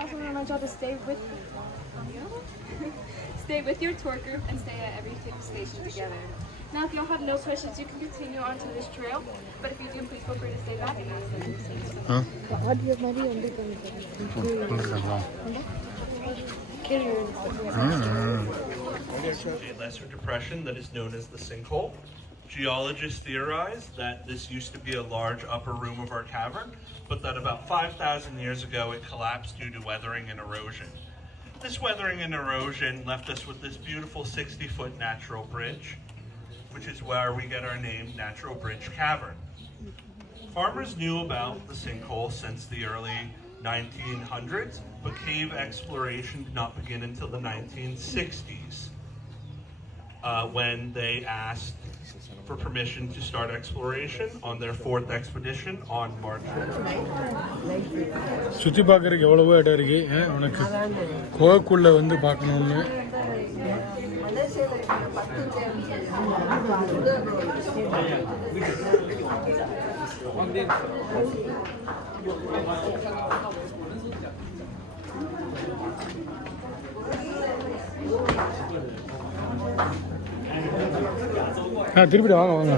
also want y'all to stay with your tour group and stay at every station together. Now, if y'all have no questions, you can continue on to this trail. But if you do, please feel free to stay back and ask them. A lesser depression that is known as the sinkhole. Geologists theorize that this used to be a large upper room of our cavern, but that about 5,000 years ago it collapsed due to weathering and erosion. This weathering and erosion left us with this beautiful 60-foot natural bridge, which is where we get our name, Natural Bridge Cavern. Farmers knew about the sinkhole since the early 1900s, but cave exploration did not begin until the 1960s, when they asked for permission to start exploration on their 4th expedition on March 4th. சுற்றி பார்க்குறதுக்கு எவ்வளவோ இடம் இருக்கு. உனக்கு கோக்குள்ளே வந்து பார்க்கணுன்னு திருப்பிட்டு வாங்க வாங்க.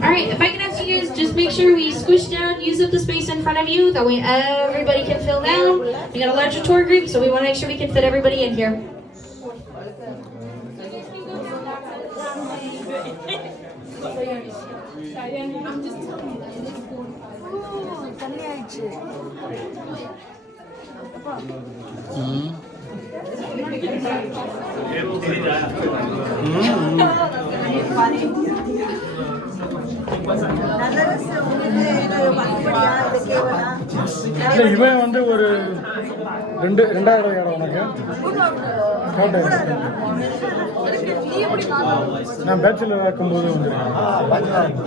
Alright, if I can ask you guys, just make sure we squish down, use up the space in front of you, that way everybody can fill down. We got a larger tour group, so we want to make sure we can fit everybody in here. இவன் வந்து ஒரு 2000 இடம் உனக்கு நான் பேச்சுலர் இருக்கும்போது வந்துருக்கேன்.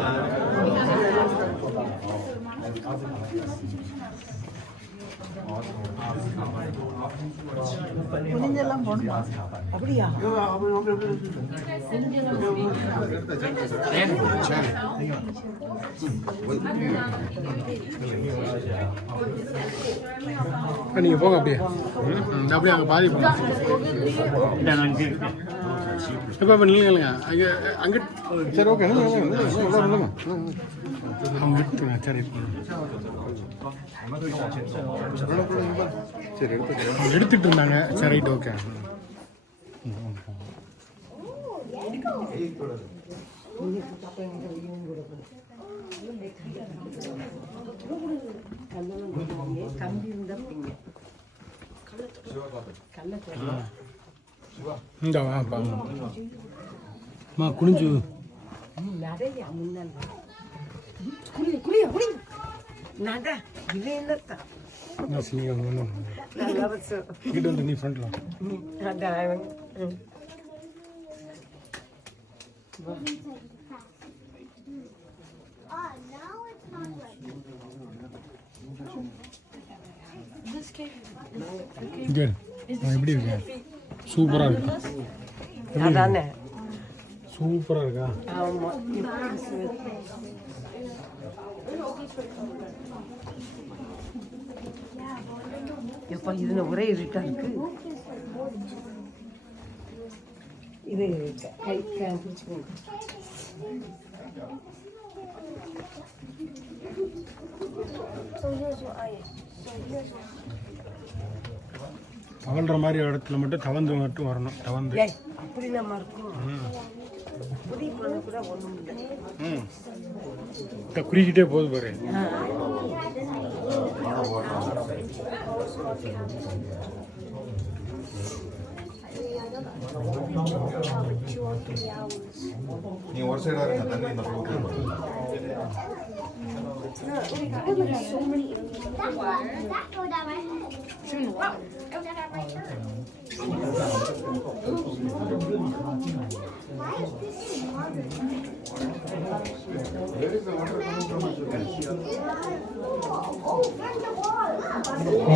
குனிஞ்செல்லாம் போடுமா? அப்படியா? நீங்க போங்க அப்படியே அப்படியே அங்கே பாதி போங்க. இப்போ இல்லைங்க அங்கே அங்கே சரி ஓகே இல்லைங்க அங்கிட்டு சரி எடுத்துட்டு இருந்தாங்க. சரி ரைட் ஓகே. இந்த வாப்பா குனிஞ்சு நீ ஃப்ரண்ட்ல எப்படி இருக்கு? சூப்பரா இருக்கு. அதானே சூப்பரா இருக்கா? ஆமா. எப்ப இதுல ஒரே இருட்டா இருக்கு. இது கை பிடிச்சுக்கோங்க. தவழ்ற மாதிரி இடத்துல மட்டும் தவந்து மட்டும் வரணும். தவந்து அப்படி நம்ம இருக்கும். ம் குறிக்கிட்டே போகுது பாரு. நீ ஒரு சைடா இருங்க, தண்ணி இந்த பக்கம்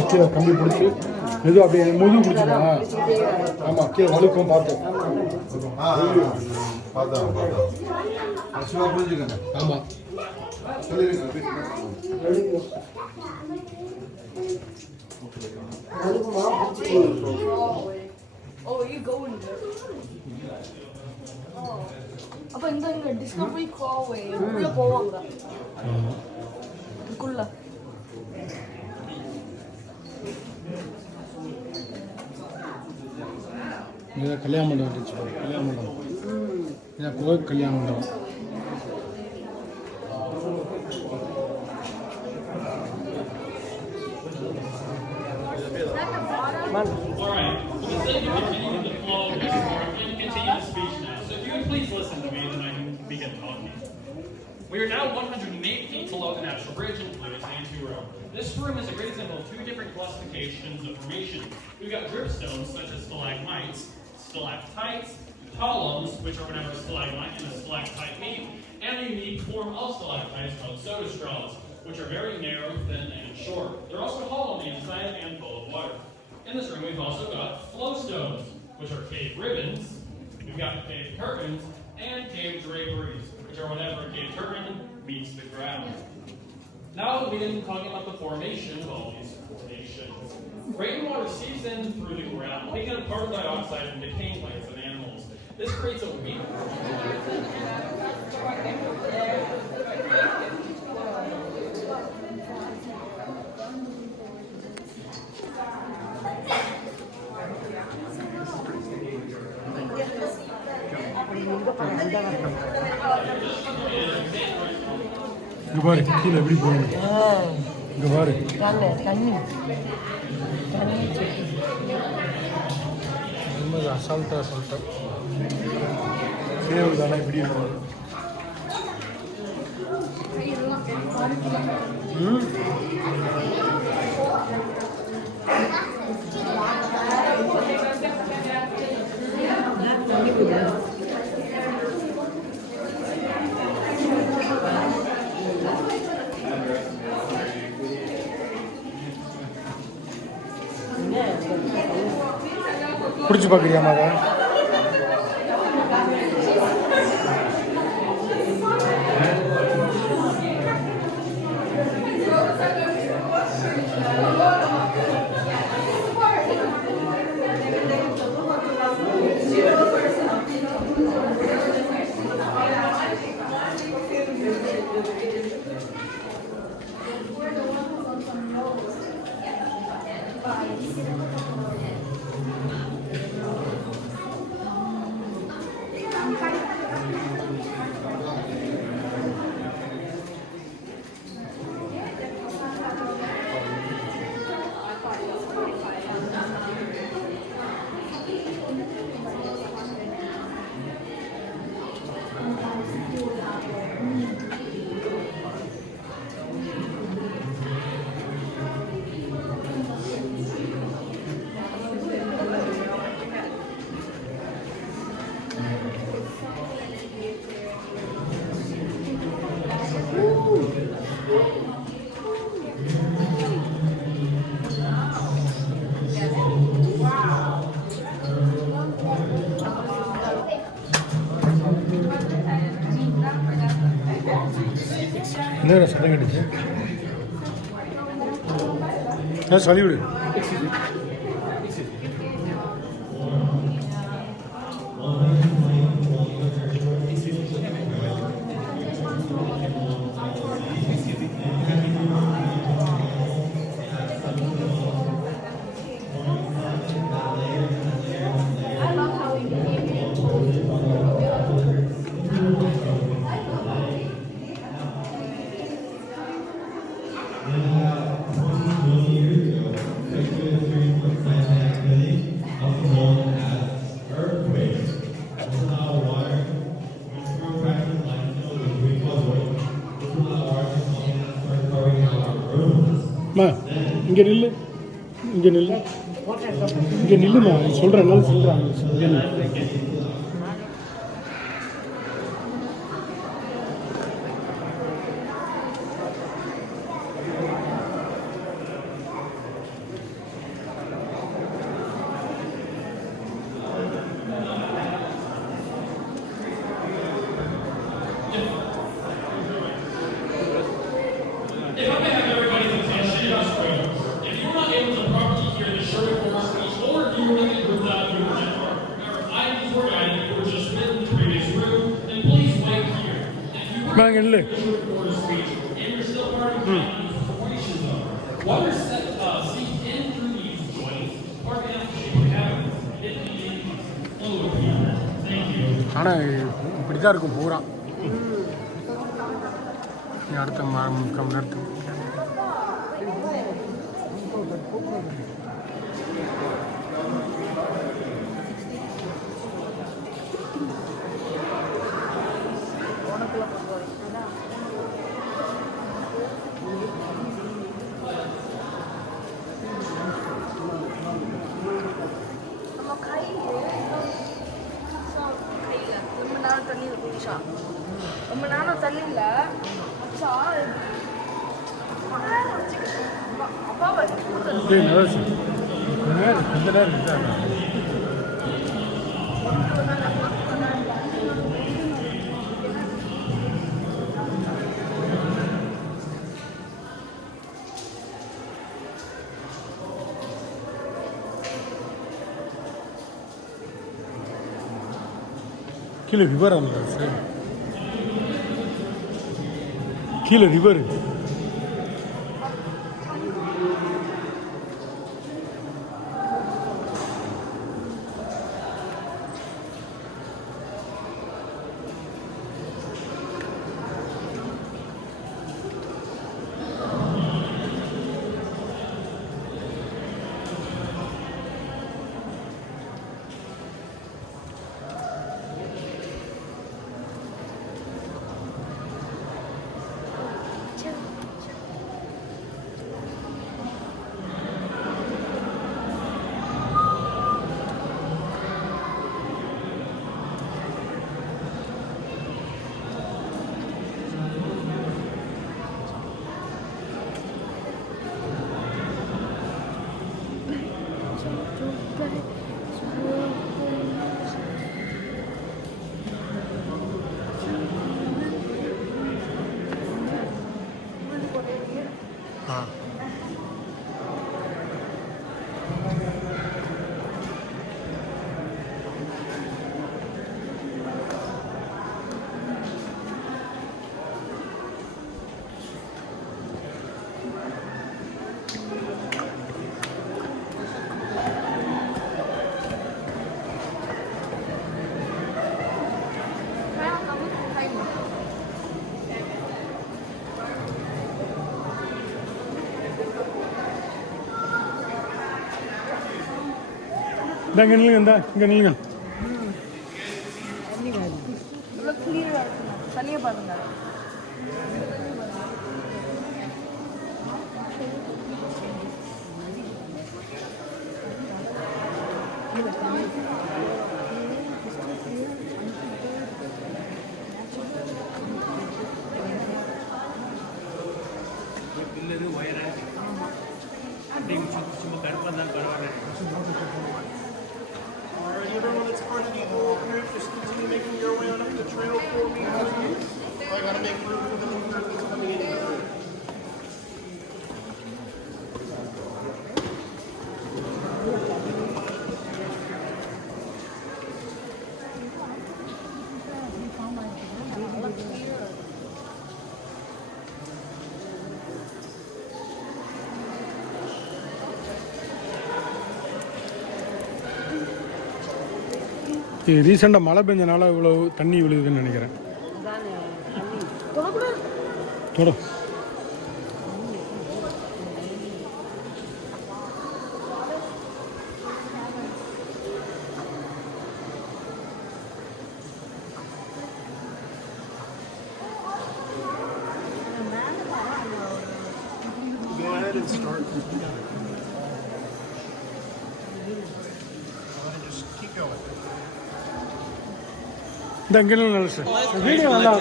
கீழே கம்பி பிடிச்சி எதுவும் அப்படியே முதுகு பிடிச்சிமா? ஆமாம், கீழே வழுக்கும் பார்த்து. சிவா புரிஞ்சுக்கங்க. ஆமாம், அப்போ இந்த டிஸ்கவரி காவே உள்ள போவாங்க இதுக்குள்ள. இதான் கல்யாண மண்டபம் இருந்துச்சு பாரு, கல்யாண மண்டபம். இதான் கோவில் கல்யாண மண்டபம். Alright, so instead of continuing the flow, I'm going to continue the speech now. So if you would please listen to me, then I can begin talking. We are now 108 feet below the National Bridge in Caverns-28 room. This room is a great example of two different classifications of formation. We've got dripstones, such as stalagmites, stalactites, columns, which are whenever a stalagmite and a stalactite meet, and a unique form of stalactites called soda straws, which are very narrow, thin, and short. They're also hollow on the inside and full of water. In this room, we've also got flowstones, which are cave ribbons, we've got cave curtains, and cave draperies, which are whenever a cave curtain meets the ground. Now we'll begin talking about the formation of all these formations. Rainwater seeps in through the ground, taking up carbon dioxide and decaying plants and animals. This creates a weak இங்கே பாரு, கீழே எப்படி போகணும். இங்கே பாரு, ரொம்ப அசால்ட்டாக சேவு தானே இப்படி இருக்கும். பிடிச்சி பார்க்குறியாமா அதை? என்ன சத்தம் கேட்டுச்சு? சொல்லி விடு. இங்கே நில்லு இங்கே நில்லு இங்கே நில்லுமா சொல்கிறேன் என்னால் சொல்கிறேன் இங்கே நில்லு If I may have everybody's attention, if you're not able to properly hear the short course speech, or if you were in the group that you were IDs were guided, you were just in the previous room, then please wait here. If you were வாங்க நில்லு in the short course speech, and you're still part of the formation zone, while you're seat in through these joints, park in the shape of cabin, it can be fluid here. Thank you. ஆனால் இப்படி தான் இருக்கும் பூரா அடுத்த முக்கால் மணி நேரத்துக்கு ரொம்ப நானும் தள்ளில அப்பா நல்லா சார் கொஞ்ச நேரம் இருந்தாங்க கீழே ரிவர் அந்த சார் கீழே ரிவர் இங்கே நில்லுங்க இங்கே நில்லுங்க இவ்வளோ கிளியராக இருக்குங்க தனியாக பாருங்க பில்லரு ஒயரை அப்படியே சும்மா கருப்பாக இருந்தாலும் பரவாயில்ல. Alright, everyone that's part of the whole group, just continue making your way on up the trail for me. I gotta make room for the new group that's coming in here. ரீசெண்டாக மழை பெஞ்சனால இவ்வளோ தண்ணி விழுகுதுன்னு நினைக்கிறேன். தொட Go ahead and start. Just keep going.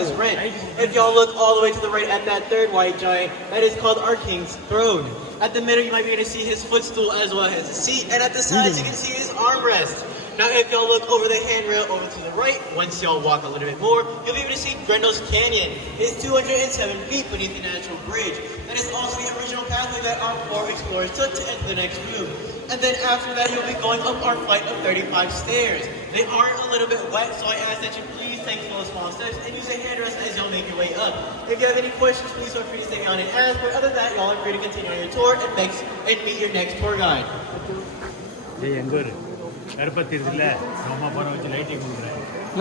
Is red. If y'all look all the way to the right at that third white giant, that is called our king's throne. At the middle, you might be able to see his footstool as well as his seat, and at the sides, you can see his armrest. Now, if y'all look over the handrail over to the right, once y'all walk a little bit more, you'll be able to see Grendel's Canyon. It's 207 feet beneath the Natural Bridge. That is also the original pathway that our 4 explorers took to enter the next room. And then after that, you'll be going up our flight of 35 stairs. They are a little bit wet, so I ask that you please take those small steps and use a hand rest as y'all make your way up. If you have any questions, please feel free to stay on and ask. But other than that, y'all are free to continue on your tour and meet your next tour guide.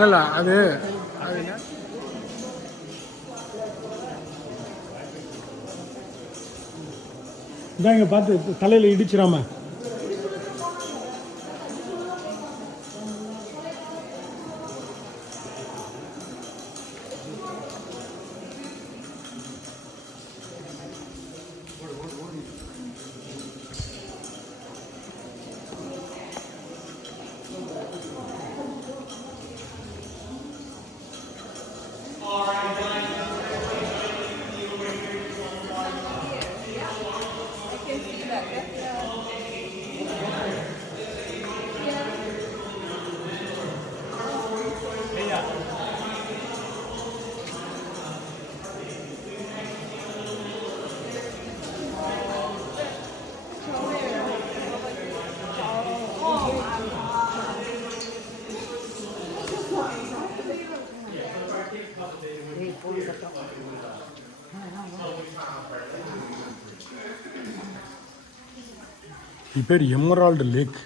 இல்ல அது இதான் இங்க பார்த்து தலையில இடிச்சிராம. இது பேர் எமரால்டு லேக்.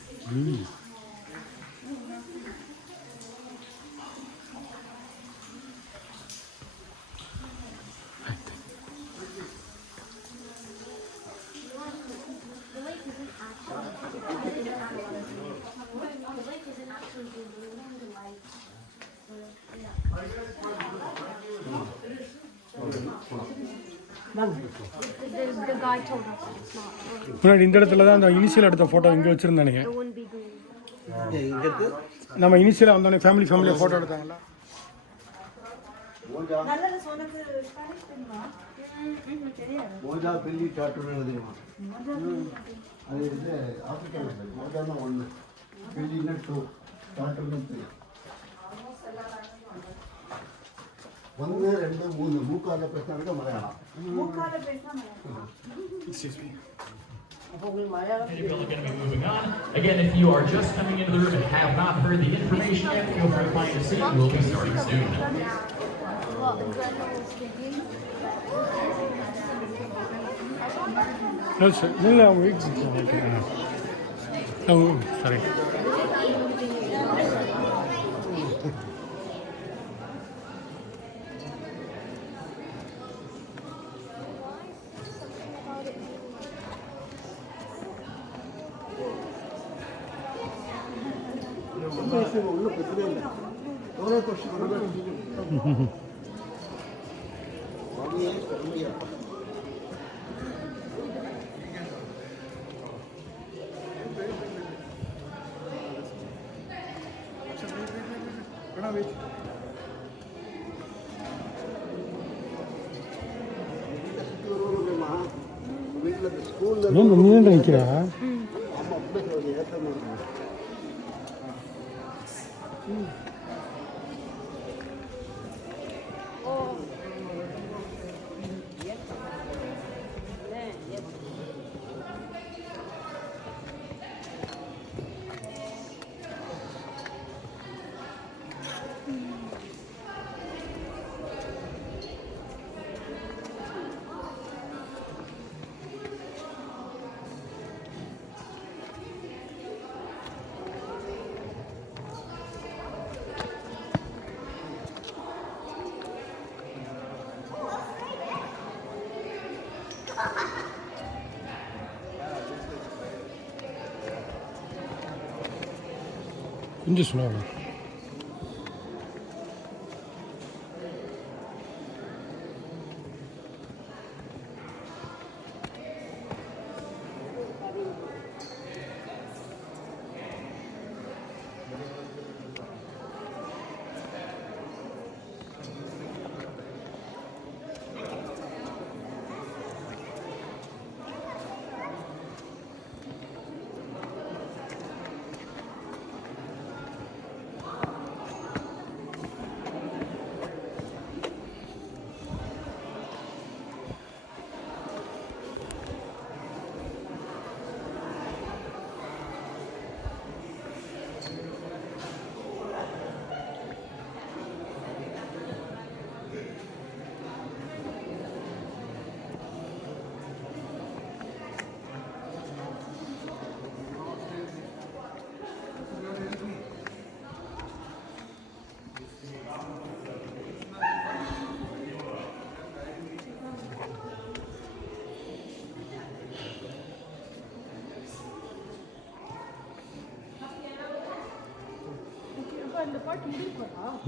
முன்னாடி இந்த இடத்துல தான் அந்த இனிஷியல் எடுத்த ஃபோட்டோ இங்கே வச்சுருந்தானுங்க. நம்ம இனிஷியலாக வந்தோடனே ஃபேமிலியாக ஃபோட்டோ எடுத்தாங்களா? ಒಂದು ಎರಡು ಮೂರು ಮೂಕಾಲ ಪ್ರಶ್ನೆ Malayala. Again, if you are just coming into the room and have not heard the information yet, feel free to find a seat. We'll be starting soon. No, sir. No, wait. Oh, sorry. ಒಳ್ಳೆ ಪ್ರತಿಭೆ ಇಲ್ಲ ಅವರೇ ಖುಷಿ ಏನು ನೀನು ನಿಂತಿರಾ? ಅಮ್ಮ ಅಪ್ಪಗೆ ಹೇಳ್ತಾ ಮಾಡ್ತೀನಿ. கொஞ்சம் ஸ்லோவாக.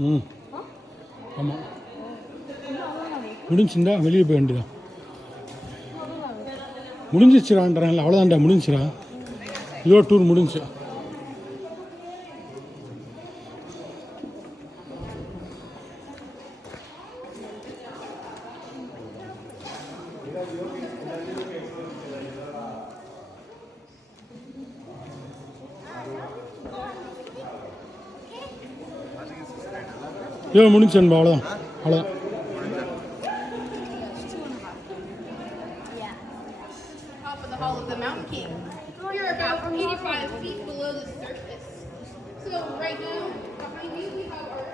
ம் ஆமாம் முடிஞ்சுண்டா வெளியே போய் வேண்டியதான் முடிஞ்சிச்சுடான்றேன்ல அவ்வளோதான்டா முடிஞ்சிடா இதோ டூர் முடிஞ்சு இதோ முடிஞ்சு அவ்வளோதான் அவ்வளோதான் Top of the Hall of the Mountain King. You're about 85 feet below the surface. So right now, behind you, we have our